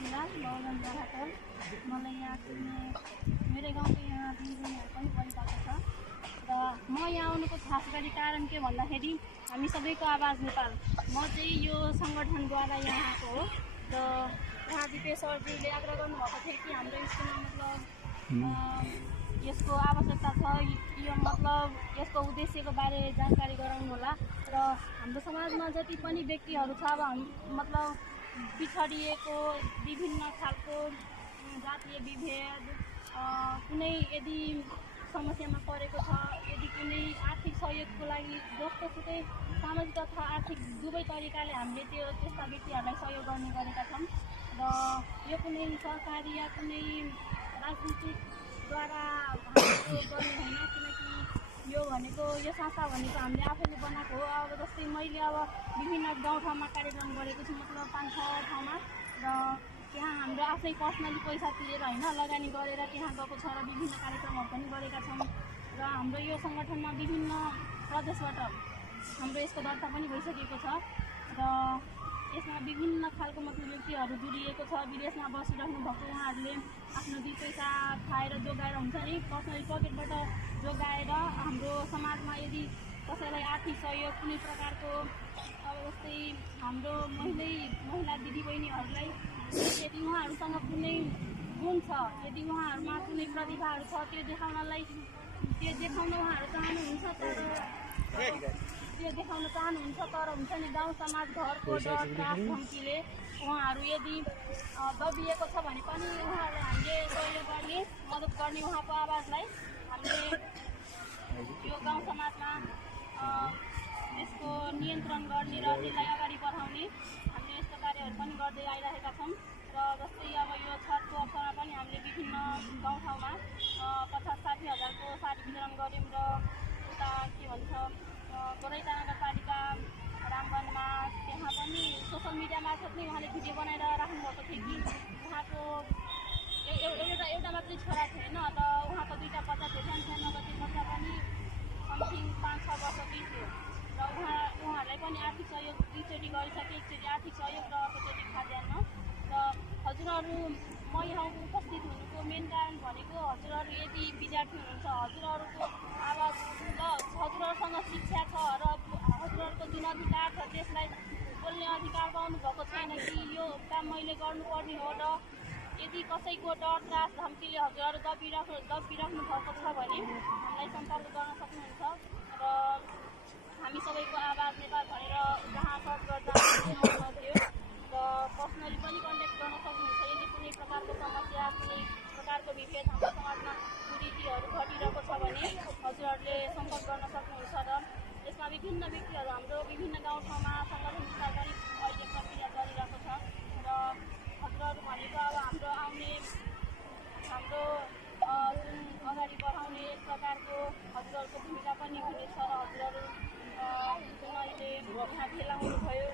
जिल्ला बहुजन जराटोल। मलाई यहाँ मेरो गाउँको यहाँ बिजुलीहरू पनि परिरहेको छ र म यहाँ आउनुको खास गरी कारण के भन्दाखेरि हामी सबैको आवाज नेपाल। म चाहिँ यो सङ्गठनद्वारा यहाँ आएको हो र उहाँ दिपेश सरजीले आग्रह गर्नुभएको थियो कि हाम्रो स्कुलमा मतलब यसको आवश्यकता छ, यो मतलब यसको उद्देश्यको बारे जानकारी गराउनु होला र हाम्रो समाजमा जति पनि व्यक्तिहरू छ, अब मतलब पिछडिएको विभिन्न खालको जातीय विभेद, कुनै यदि समस्यामा परेको छ, यदि कुनै आर्थिक सहयोगको लागि जस्तोसुकै सामाजिक तथा आर्थिक दुवै तरिकाले हामीले त्यस्ता व्यक्तिहरूलाई सहयोग गर्ने गरेका छौँ र यो कुनै सरकारी या कुनै राजनीतिकद्वारा हामीले गर्ने होइन, किनकि यो भनेको यो संस्था भनेको हामीले आफैले बनाएको हो। अब जस्तै मैले अब विभिन्न गाउँठाउँमा कार्यक्रम गरेको छु, मतलब 5-6 ठाउँमा र त्यहाँ हाम्रो आफ्नै पर्सनली पैसा तिरेर होइन लगानी गरेर त्यहाँ गएको छ र विभिन्न कार्यक्रमहरू पनि गरेका छौँ र हाम्रो यो सङ्गठनमा विभिन्न प्रदेशबाट हाम्रो यसको दर्ता पनि भइसकेको छ र यसमा विभिन्न खालको मतलब व्यक्तिहरू जोडिएको छ। विदेशमा बसिरहनु भएको उहाँहरूले आफ्नो 2 पैसा खाएर जोगाएर हुन्छ नि, पर्सनली पकेटबाट जोगाएर हाम्रो समाजमा यदि कसैलाई आर्थिक सहयोग कुनै प्रकारको, अब जस्तै हाम्रो महिला दिदीबहिनीहरूलाई यदि उहाँहरूसँग कुनै गुण छ, यदि उहाँहरूमा कुनै प्रतिभाहरू छ, त्यो देखाउन उहाँहरू चाहनुहुन्छ तर हुन्छ नि गाउँ समाज घरको डर त्रास धम्कीले उहाँहरू यदि दबिएको छ भने पनि उहाँहरूलाई हामीले सहयोग गर्ने, मद्दत गर्ने, उहाँको आवाजलाई हामीले यो गाउँ समाजमा यसको नियन्त्रण गर्ने र त्यसलाई अगाडि बढाउने हामीले यस्तो कार्यहरू पनि गर्दै आइरहेका छौँ र जस्तै अब यो छठको अवसरमा पनि हामीले विभिन्न गाउँठाउँमा 50-60 हजारको साडी वितरण गऱ्यौँ र उता के भन्छ गोरैटा नगरपालिका रामवनमा त्यहाँ पनि सोसल मिडिया मार्फत नै उहाँले भिडियो बनाएर राख्नुभएको थियो कि उहाँको एउटा मात्रै छोरा थियो होइन, र उहाँको 2टा बच्चा थियो, सानो बच्चा पनि समथिङ 5-6 वर्षकै थियो र उहाँहरूलाई पनि आर्थिक सहयोग 2चोटि गरिसके, एकचोटि आर्थिक सहयोग र अर्कोचोटि खाद्यान्न। र हजुरहरू म यहाँ उपस्थित हुनुको मेन कारण भनेको हजुरहरू यदि विद्यार्थी हुनुहुन्छ, हजुरहरूको आवाज र हजुरहरूसँग शिक्षा छ र हजुरहरूको जुन अधिकार छ त्यसलाई बोल्ने अधिकार पाउनु भएको छैन कि यो काम मैले गर्नुपर्ने हो र यदि कसैको डर त्रास धम्कीले हजुरहरू दबिराख्नु भएको छ भने हामीलाई सम्पर्क गर्न सक्नुहुन्छ र हामी सबैको आवाज नेपाल भनेर जहाँ सर्च गर्दा आउँथ्यो र पर्सनली पनि कन्ट्याक्ट गर्न सक्नुहुन्छ। यदि कुनै प्रकारको समस्या, कुनै प्रकारको विभेद हाम्रो समाजमा कुरीतिहरू घटिरहेको छ भने हजुरहरूले सम्पर्क गर्न सक्नुहुन्छ र यसमा विभिन्न व्यक्तिहरू हाम्रो विभिन्न गाउँठाउँमा सङ्गठन विस्तार पनि अहिले प्रक्रिया गरिरहेको छ र हजुरहरू भनेको अब हाम्रो जुन अगाडि बढाउने एक प्रकारको हजुरहरूको भूमिका पनि हुनेछ र हजुरहरू जुन अहिले यहाँ भेला हुनुभयो